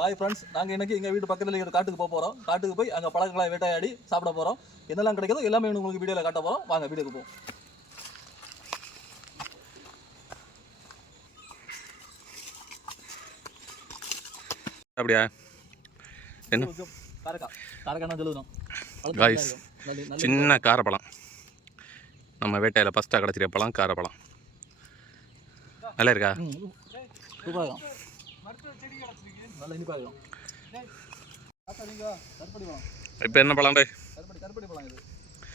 Hi friends, நாங்கள் இன்றைக்கி எங்கள் வீட்டு பக்கத்தில் இருக்கிற காட்டுக்கு போக போகிறோம். காட்டுக்கு போய் அங்கே பழங்களை வேட்டையாடி சாப்பிட போகிறோம். என்னெல்லாம் கிடைக்குதோ எல்லாமே உங்களுக்கு வீடியோவில் காட்ட போகிறோம். வாங்க வீடியோக்கு போவோம். அப்படியா? என்ன காரக்காய் சொல்லுவோம். சின்ன காரப்பழம், நம்ம வேட்டையில் ஃபஸ்ட்டாக கிடச்சிருக்க பழம் காரப்பழம். நல்லா இருக்கா? இப்போ என்ன பழம்? கருப்பட்டி பழம். இது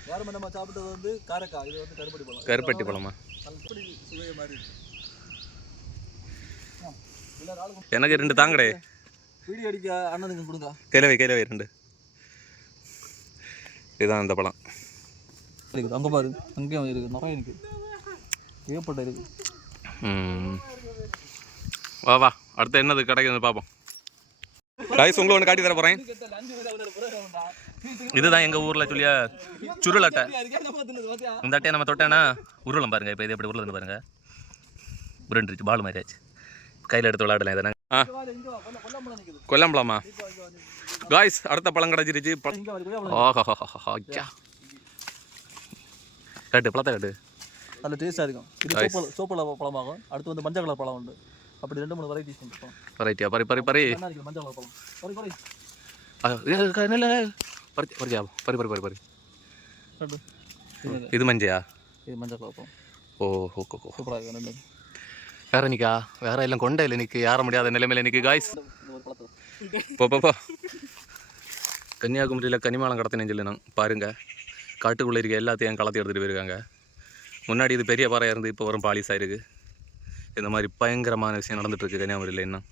யாரும் நம்ம சாப்பிட்டது வந்து காரக்காய், இது வந்து கருப்பட்டி பழம். கருப்பட்டி பழமா? எனக்கு 2 தாங்கடே. வீடியோ அடிக்க அண்ணனுக்கு கொடுங்க. கையில வை 2. இதுதான் அந்த பழம். இருக்குது அங்கே பாரு, அங்கேயும் இருக்குது, நிறைய இருக்குது, ஏற்பட்ட இருக்குது. வா அடுத்து என்னது கிடைக்குது பார்ப்போம். காய்ஸ் உங்களை ஒன்று காட்டி தர போகிறேன். இதுதான் எங்கள் ஊரில் சொல்லிய சுருள் அட்டை. இந்த அட்டையை நம்ம தொட்டேன்னா உருளம் பாருங்க. இப்போ இது எப்படி உருளுன்னு பாருங்க. உருண்டுருச்சு, பால் மாதிரி ஆச்சு. கையில் எடுத்து விளையாடலாம். இதை கொல்லம்பழமா? காய்ஸ் அடுத்த பழம் கிடச்சிருச்சு. கட்டு பழத்தை கட்டு, நல்ல டேஸ்ட்டாக இருக்கும். இது சோப்பு பழமாகும். அடுத்து வந்து மஞ்சள் கலர் பழம் உண்டு. அப்படி 2-3 வெரைட்டிஸ் இருக்கும். வெரைட்டியா? பறி மஞ்சள் கலர் பழம் பறி. இது மஞ்சையா? இது மஞ்சள் கலர் பழம். ஓ சூப்பராக இருக்கும். வேற நிக்கா? வேற எல்லாம் கொண்டையில் நிற்கு, யார முடியாத நிலைமையில நிற்கு. காய்ஸ் போ கன்னியாகுமரியில் கனிமாலம் கடத்தினேன்னு சொல்லி நான் பாருங்க. காட்டுக்குள்ளே இருக்க எல்லாத்தையும் கலத்தி எடுத்துகிட்டு போயிருக்காங்க. முன்னாடி இது பெரிய பாறையாக இருந்து இப்போ வரும் பாலிஸாக இருக்குது. இந்த மாதிரி பயங்கரமான விஷயம் நடந்துகிட்ருக்கு கன்னியாகுமரியில் இன்னும்.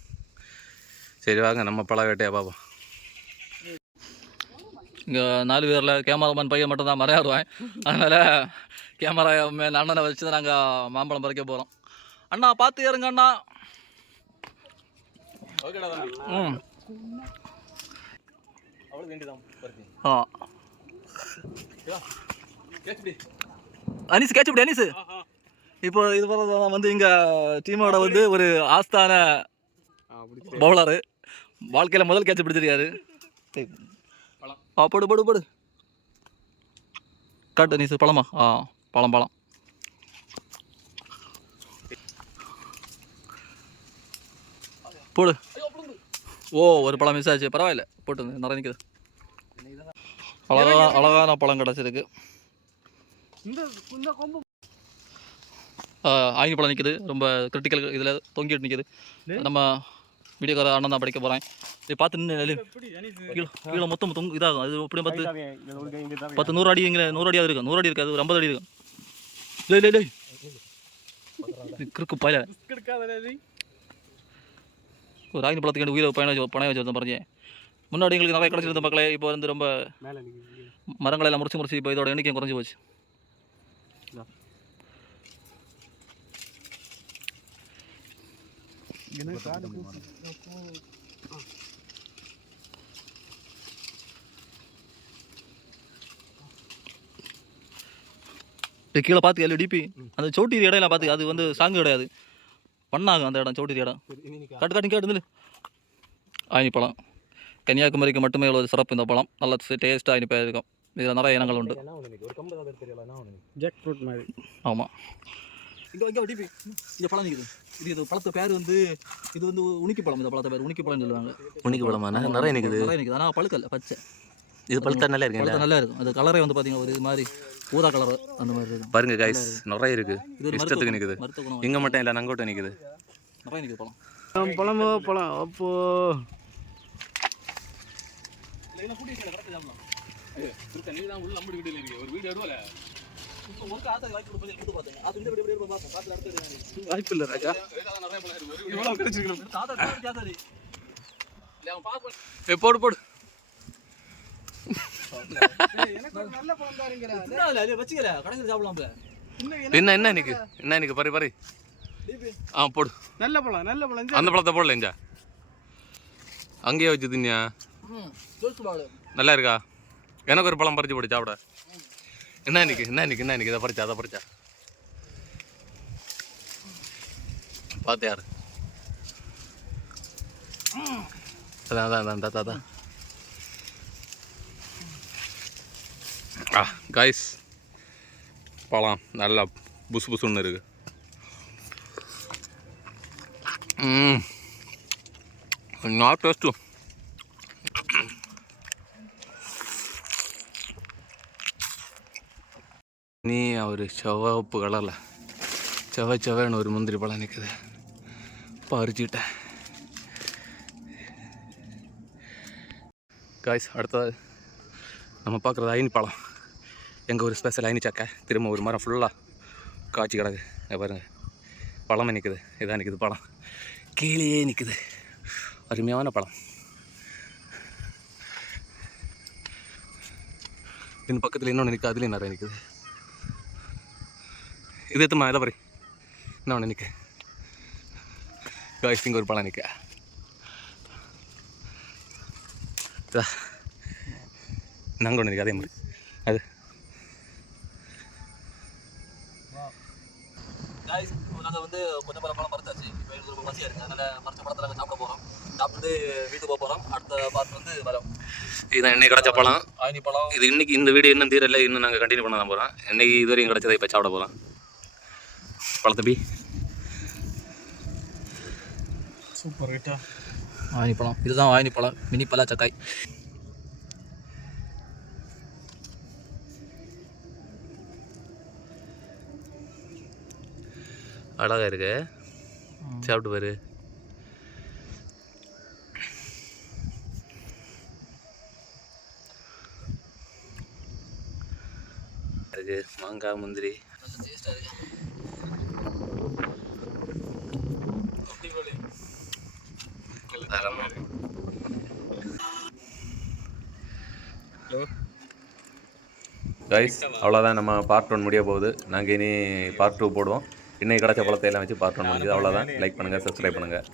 சரி வாங்க நம்ம பழ வேட்டையாக பார்ப்போம். இங்கே 4 பேரில் கேமராமேன் பையன் மட்டும்தான் மறையாடுவேன். அதனால் கேமரா மேல் அண்ணனை வச்சு தான் நாங்கள் மாம்பழம் பறிக்க போகிறோம். அண்ணா பார்த்து ஏறுங்க அண்ணா. அனீஸ் கேட்ச் இப்படி அனீஸ். இப்போ இது வந்து எங்கள் டீமோட வந்து ஒரு ஆஸ்தான பவுலரு. வாழ்க்கையில் முதல் கேட்ச் பிடிச்சிருக்காரு. போடு காட்டு அனீஸ். பழமா? பழம் போடு. ஒரு பழம் மிஸ் ஆச்சு. பரவாயில்ல, போட்டு நிறைய நிற்குது. அழகான பழம் கிடச்சிருக்கு. ஆயினி பழம் நிற்குது. ரொம்ப கிரிட்டிக்கல் இதில் தொங்கிட்டு நிற்குது. நம்ம வீடியோக்கார அண்ணன் தான் படிக்க போகிறேன். இதை பார்த்து நின்று கீழே மொத்தம் இதாகும். அது எப்படியும் 10 100 அடி. இங்கே 100 அடியாக இருக்கும். 100 அடி இருக்காது, ஒரு 50 அடி இருக்கும். இல்லை கிறுக்கு பயில ஒரு ஆயினி பழத்துக்கு உயிரை பணம் வச்சு பாருங்க. முன்னாடி எங்களுக்கு நிறைய கிடச்சிருந்த மக்களே. இப்போ வந்து ரொம்ப மரங்களை எல்லாம் முறிச்சு இப்போ இதோட எண்ணிக்கை குறைஞ்சி போச்சு. கீழே பார்த்து LDP அந்த சோட்டி இடையில பார்த்து, அது வந்து சாங்கு கிடையாது, பண்ணாகும் அந்த இடம். சோட்டி இடம் காட்டு ஆயினி பழம். கன்னியாகுமரிக்கு மட்டுமே ஒரு சிறப்பு இந்த பழம். நல்ல டேஸ்ட்டாக இனிப்பாக இருக்கும். இதில் நிறைய இனங்கள் உண்டு. ஆமாம். இங்கே பழம் நிற்குது. இது பழத்தை பேர் வந்து இது வந்து உணிக்கி பழம். இந்த பழத்தை பேர் உணிக்கி பழம்னு சொல்லுவாங்க. உணிக்கி பழமா? நிறைய நிற்குது. ஆனால் பழுக்கல்ல, பச்சை. இது பழுத்தா நல்லா இருக்கு. பழுத்தா நல்லா இருக்கும். அது கலரே வந்து பார்த்தீங்கன்னா ஒரு இது மாதிரி ஊதா கலர் அந்த மாதிரி இருக்கும். பாருங்க கைஸ், நிறைய இருக்குது. இஷ்டத்துக்கு நிற்குது. இங்கே மட்டும் இல்லை, நங்கோட்டை நிற்குது. நிறைய நிற்குது பழம். அப்போ வாய்ப்பு இல்லை ராஜா. போடு என்ன இன்னைக்கு பறி. போடு நல்ல பழம். அந்த பழத்தை போடல. இஞ்சா அங்கேயே வச்சு தின்னியா? நல்லா இருக்கா? எனக்கு ஒரு பழம் பறிச்சு போடு சாப்பிட. என்ன இன்னைக்கு இதை பறிச்சா அதை பறிச்சா பார்த்து யாரு? அதான் காய்ஸ் பழம் நல்லா புசு புசுன்னு இருக்கு. நான் டேஸ்ட்டு நீ ஒரு சிவப்பு கலரில் செவ்வாய்ன்னு ஒரு முந்திரி பழம் நிற்குது, பறிச்சுக்கிட்டேன். காய்ஸ் அடுத்தது நம்ம பார்க்குறது ஐனி பழம். எங்கள் ஒரு ஸ்பெஷல் ஐனி சக்கை. திரும்ப ஒரு மரம் ஃபுல்லாக காய்ச்சி கிடக்கு. பாருங்கள், பழமே நிற்குது. இதான் நிற்குது பழம், கீழே நிற்குது. அருமையான பழம். இன்னும் பக்கத்தில் இன்னொன்று நிற்க, அதுலேயும் நிறைய நிற்குது. இது எத்துமா இதை பாரு, இன்னொன்று நிற்க. காய்ஸ் இங்கே ஒரு பழம் நிற்க. நாங்கள் ஒன்று நிற்க, அதே மாதிரி அது. நாங்கள் வந்து கொஞ்சம் பழம் மறைச்சாச்சு. இப்போ எங்களுக்கு ரொம்ப பசியாக இருக்குது. அதனால் மறைச்ச பழத்தை நாங்கள் சாப்பிட போகிறோம். சாப்பிட்டு வீட்டுக்கு போக போகிறோம். அடுத்த பார்த்து வந்து வரோம். இதுதான் இன்னைக்கு கிடச்ச பழம், ஆயினி பழம். இது இன்னைக்கு இந்த வீடியோ இன்னும் தீரலை, இன்னும் நாங்கள் கண்டினியூ பண்ண தான் போகிறோம். இன்னைக்கு இதுவரையும் கிடச்சதை இப்போ சாப்பிட போகிறோம். பழத்தப்பி சூப்பர் ரைட்டா. ஆயினி பழம், இதுதான் ஆயினி பழம், மினி பலா சக்காய். அழகாக இருக்கு, சாப்பிட்டு பாரு. இருக்கு மாங்காய் முந்திரி. கைஸ் அவ்வளோதான், நம்ம பார்ட் 1 முடிய போகுது. நாங்கள் இனி பார்ட் 2 போடுவோம். இன்னைக்கு கிடச்ச பழத்தை எல்லாம் வச்சு பார்ட் 1 முடியுது. அவ்வளோதான். லைக் பண்ணுங்கள், சப்ஸ்கிரைப் பண்ணுங்கள்.